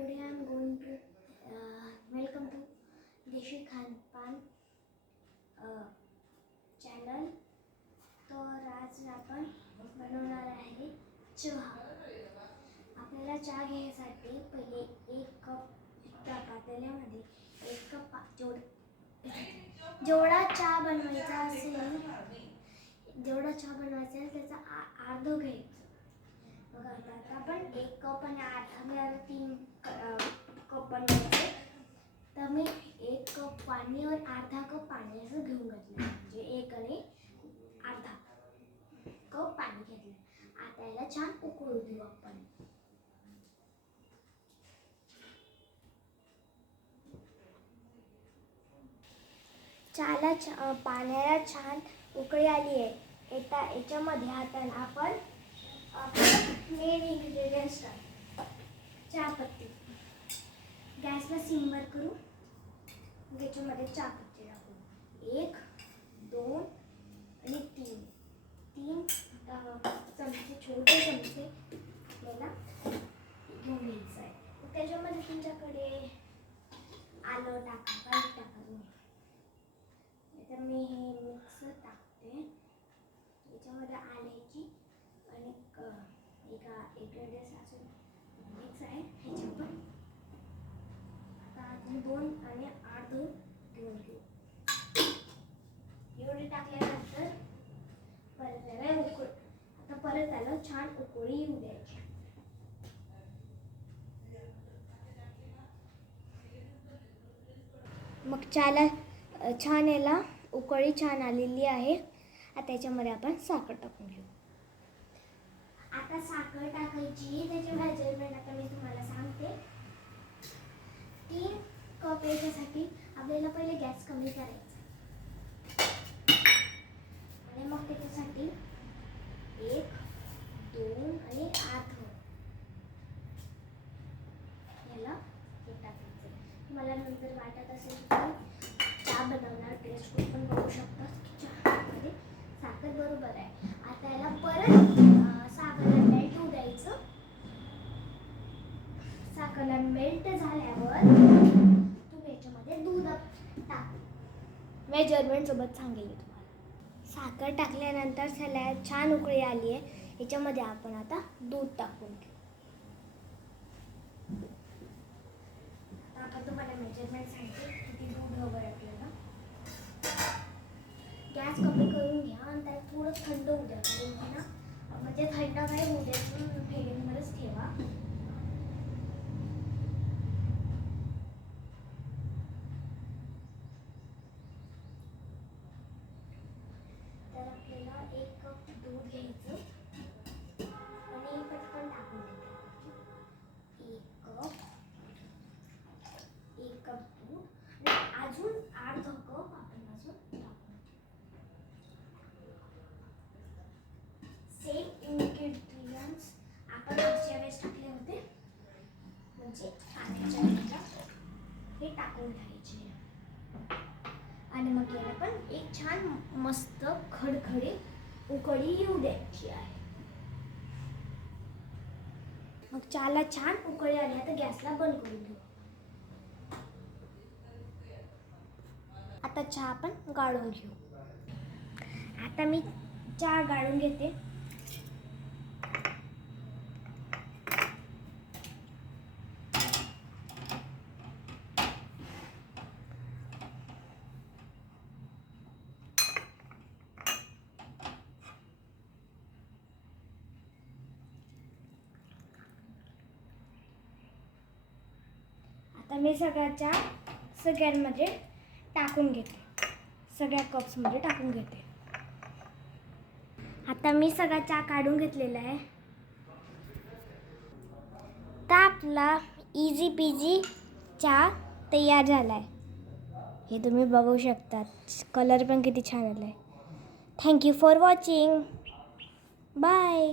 today I am going to welcome to देशी खानपान channel. तर आज आपण बनवणार आहे चहा. आपल्याला चहा घ्यायसाठी पहिले 1 कप पातेल्यामध्ये 1 कप जेवढा चहा बनवायचा असेल त्याचा अर्धा घ्यायचं. बघा आता आपण 1 कप आणि अर्धा 3 कप बनवायचे. तर मी 1 कप पाणी और अर्धा कप पाणी असं घेऊन घेतलं, म्हणजे 1 आणि अर्धा कप पाणी घेतलं. आता याला छान उकळू देऊ आपण. पाण्याला छान उकळी आली आहे. याच्यामध्ये आता आपण मेन इंग्रेडियंट्स चहापत्ती. गॅसला सिमवर करू. याच्यामध्ये चहापत्ती टाकू. 1 2 आणि 3 चमचे, छोटे चमचे आपल्याला घेऊन घ्यायचं आहे. त्याच्यामध्ये तुमच्याकडे आलं टाका, काही टाका तुम्ही. तर मी हे मिक्स टाकते. याच्यामध्ये आल्याची आणि एक असून मिक्स आहे. ह्याच्यात पण आता आपण 2 आणि अर्धा घेऊन घेऊ. एवढे टाकल्यानंतर परत त्याला छान उकळी येऊ द्यायची. मग छान याला उकळी छान आलेली आहे. आता त्याच्यामध्ये आपण साखर टाकून घेऊ. आता साखर टाकायची. त्याचे मेजरमेंट आता मी तुम्हाला सांगते. 3 कप याच्यासाठी आपल्याला पहिले गॅस कमी करायचा आणि मग त्याच्यासाठी 1 2 आणि अर्धा याला हे टाकायचं. तुम्हाला नंतर वाटत असेल की चहा बनवणार टेस्ट पण बघू शकता की चहामध्ये साखर बरोबर आहे. आता याला परत साखरला मेल्ट होऊ द्यायचं. साखरला मेल्ट झाल्यावर तुम्ही याच्यामध्ये दूध टाक. मेजरमेंट सोबत सांगेल तुम्हाला. साखर टाकल्यानंतर त्याला छान उकळी आली आहे. याच्यामध्ये आपण आता दूध टाकून घेऊ. आता आपण तुम्हाला मेजरमेंट सांगते किती दूध हवं आहे आपल्याला. गॅस कमी करून घ्या आणि त्याला थोडं थंड होऊ द्या. म्हणजे थंड काय होऊ द्या, फ्लेमवरच ठेवा. तर आपल्याला 1 कप दूध घ्यायचं आणि पटकन टाकून द्यायचं. 1 कप दूध आणि अजून अर्धा कप आपण अजून टाकून. सेम इन्ग्रेडियंट्स आपण मागच्या वेळेस टाकले होते, म्हणजे पाण्याच्या वेळेला हे टाकून घ्यायचे. आणि मग याला पण एक छान मस्त खडखडीत उकळी येऊ द्यायची आहे. मग चहाला छान उकळी आली. आता गॅसला बंद करून घेऊ. आता चहा आपण गाळून घेऊ. आता मी चहा गाळून घेते. आता मी सगळ्यांमध्ये टाकून घेते. सगळ्या कप्समध्ये टाकून घेते. आता मी सगळा चहा काढून घेतलेला आहे. तर आपला इझी पीजी चहा तयार झाला आहे. हे तुम्ही बघू शकता. कलर पण किती छान आला आहे. Thank you for watching. बाय.